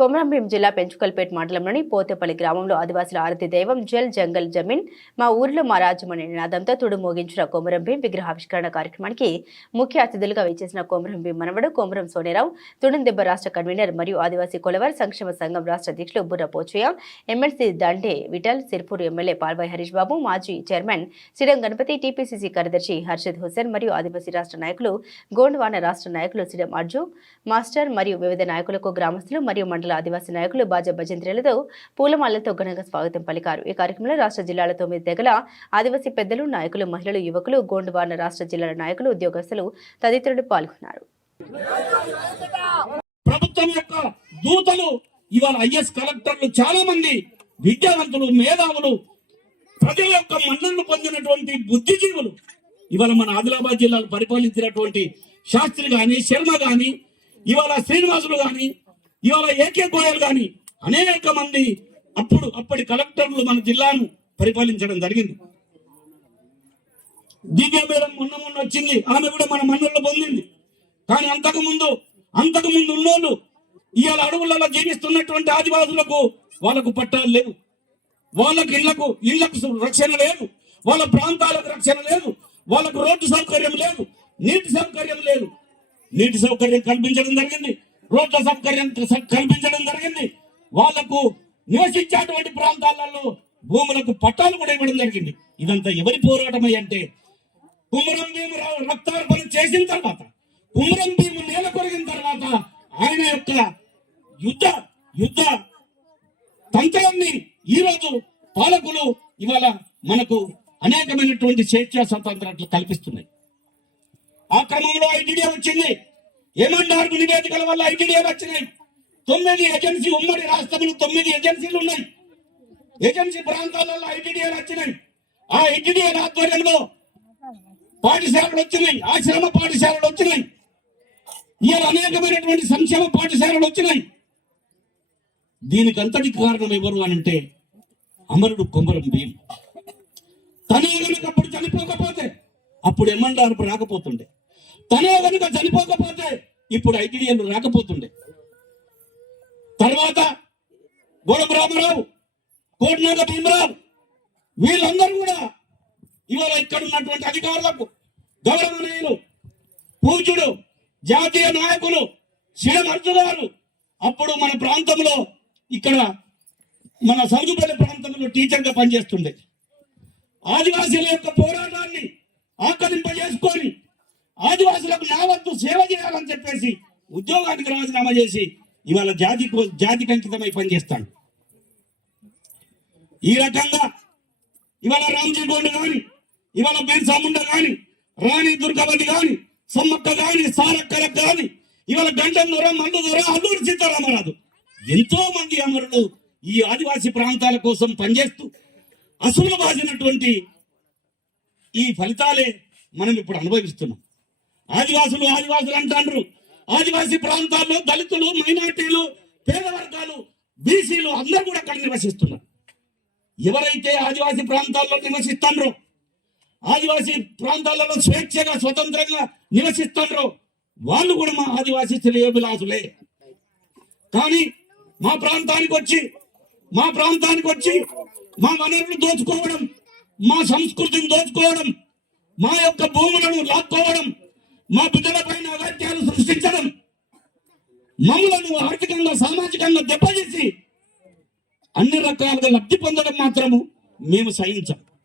కొమరంభీం జిల్లా పెంచుకల్పేట్ మండలంలోని పోతేపల్లి గ్రామంలో ఆదివాసుల ఆరతి దైవం జల్ జంగల్ జమీన్ మా ఊర్లో మా రాజ్యం అనే నినాదంతో తుడుమోగించిన కొమరంభీం విగ్రహావిష్కరణ కార్యక్రమానికి ముఖ్య అతిథులుగా వేచేసిన కొమరంభీం మనవడు కొమరం సోనేరావు తుడుందెబ్బ రాష్ట్ర కన్వీనర్ మరియు ఆదివాసీ కొలవర్ సంక్షేమ సంఘం రాష్ట్ర అధ్యక్షులు బుర్ర పోచయ్య ఎమ్మెల్సీ దండే విఠల్ సిర్పూర్ ఎమ్మెల్యే పాల్వాయి హరీష్ బాబు మాజీ చైర్మన్ శ్రీరం గణపతి టీపీసీసీ కార్యదర్శి హర్షద్ హుసేన్ మరియు ఆదివాసీ రాష్ట్ర నాయకులు గోండ్వాన రాష్ట్ర నాయకులు శ్రీరం అర్జు మాస్టర్ మరియు వివిధ నాయకులకు గ్రామస్తులు మరియు మండల ఆదివాసీ నాయకులు బాజా భజంత్రులతో పూలమాలతో ఘనంగా స్వాగతం పలికారు. ఈ కార్యక్రమంలో రాష్ట్ర జిల్లాల తొమ్మిది తెగల ఆదివాసీ పెద్దలు నాయకులు మహిళలు యువకులు గోండువాన రాష్ట్ర జిల్లాల నాయకులు ఉద్యోగస్తులు తదితరులు పాల్గొన్నారు. ప్రభుత్వం యొక్క దూతలు ఇవాళ ఐఎస్ కలెక్టర్లు చాలా మంది విద్యావంతులు మేధావులు ప్రజల యొక్క మన్నలను పొందినటువంటి బుద్ధిజీవులు ఇవాళ మన ఆదిలాబాద్ జిల్లాను పరిపాలించినటువంటి శాస్త్రి గాని శర్మ గాని ఇవాళ శ్రీనివాసులు గాని ఇవాళ ఏకే గోయల్ గాని అనేక మంది అప్పుడు అప్పటి కలెక్టర్లు మన జిల్లాను పరిపాలించడం జరిగింది. దివ్య మేడం మొన్న మొన్న వచ్చింది. ఆమె కూడా మన మన్నుల్లో పొందింది. కానీ అంతకు ముందు అంతకు ముందు ఉన్నోళ్ళు ఇవాళ అడవులలో జీవిస్తున్నటువంటి ఆదివాసులకు వాళ్ళకు పట్టాలు లేవు. వాళ్ళకు ఇళ్ళకు ఇళ్ళకు రక్షణ లేదు. వాళ్ళ ప్రాంతాలకు రక్షణ లేదు. వాళ్ళకు రోడ్డు సౌకర్యం లేదు. నీటి సౌకర్యం లేదు. నీటి సౌకర్యం కల్పించడం జరిగింది. రోడ్ల సౌకర్యం కల్పించడం జరిగింది. వాళ్ళకు నివసించేటువంటి ప్రాంతాలలో భూములకు పట్టాలు కూడా ఇవ్వడం జరిగింది. ఇదంతా ఎవరి పోరాటమై అంటే కుమరం భీము రక్తార్పణ చేసిన తర్వాత కుమరం భీము నేల కొరిగిన తర్వాత ఆయన యొక్క యుద్ధ యుద్ధ తంత్రాన్ని ఈ రోజు పాలకులు ఇవాళ మనకు అనేకమైనటువంటి స్వేచ్ఛ స్వతంత్రాలు కల్పిస్తున్నాయి. ఆ క్రమంలో ఐటీడీ వచ్చింది. ఏమన్నారు? నివేదికల వల్ల ఐటీడీఏ వచ్చినాయి? తొమ్మిది ఏజెన్సీ ఉమ్మడి రాష్ట్రంలో తొమ్మిది ఏజెన్సీలు ఉన్నాయి. ఏజెన్సీ ప్రాంతాలలో ఐటీడీఏలు వచ్చినాయి? ఆ ఐటీడీఏల ఆధ్వర్యంలో పాఠశాలలు వచ్చినాయి? ఆశ్రమ పాఠశాలలు వచ్చినాయి? ఇవాళ అనేకమైనటువంటి సంక్షేమ పాఠశాలలు వచ్చినాయి. దీనికంతటి కారణం ఎవరు అని అంటే అమరుడు కొమరం భీమ్. తనే గనుక అప్పుడు చనిపోకపోతే అప్పుడు ఎమ్మండారు రాకపోతుండే. తనే గనుక చనిపోకపోతే ఇప్పుడు ఐటీడీఎల్ రాకపోతుండే. తర్వాత గోడం రామారావు కోటినాగ భీమరావు వీళ్ళందరూ కూడా ఇవాళ ఇక్కడ ఉన్నటువంటి అధికారులకు గౌరవనీయులు పూజుడు జాతీయ నాయకులు శివం గారు అప్పుడు మన ప్రాంతంలో ఇక్కడ మన సౌదుపల్లి ప్రాంతంలో టీచర్గా పనిచేస్తుండే. ఆదివాసీల యొక్క పోరాటాన్ని ఆకలింపజేసుకొని ఆదివాసులకు యావత్తు సేవ చేయాలని చెప్పేసి ఉద్యోగానికి రాజీనామా చేసి ఇవాళ జాతి కో- జాతికి అంకితమై పనిచేస్తాడు. ఈ రకంగా ఇవాళ రామ్జీ గోండ్ కానీ ఇవాళ బీర్సా కాని రాణి దుర్గావతి కాని సమ్మక్క కాని సారక్కల కానీ ఇవాళ గంటం దూర మండు దూర అల్లూరు సీతారామరాజు ఎంతో మంది అమరులు ఈ ఆదివాసీ ప్రాంతాల కోసం పనిచేస్తూ అసలు బాసినటువంటి ఈ ఫలితాలే మనం ఇప్పుడు అనుభవిస్తున్నాం. ఆదివాసులు ఆదివాసులు అంటాండ్రు. ఆదివాసీ ప్రాంతాల్లో దళితులు మైనార్టీలు పేద వర్గాలు బీసీలు అందరూ కూడా అక్కడ నివసిస్తున్నారు. ఎవరైతే ఆదివాసీ ప్రాంతాల్లో నివసిస్తారో ఆదివాసీ ప్రాంతాలలో స్వేచ్ఛగా స్వతంత్రంగా నివసిస్తారో వాళ్ళు కూడా మా ఆదివాసీ శ్రేయోభిలాసులే కానీ మా ప్రాంతానికి వచ్చి మా ప్రాంతానికి వచ్చి మా వనరులు దోచుకోవడం మా సంస్కృతిని దోచుకోవడం మా యొక్క భూములను లాక్కోవడం మా బిడ్డలపైన అగత్యాలు సృష్టించడం మమ్మలను ఆర్థికంగా సామాజికంగా దెబ్బతీసి అన్ని రకాలుగా లబ్ధి పొందడం మాత్రము మేము సహించాం.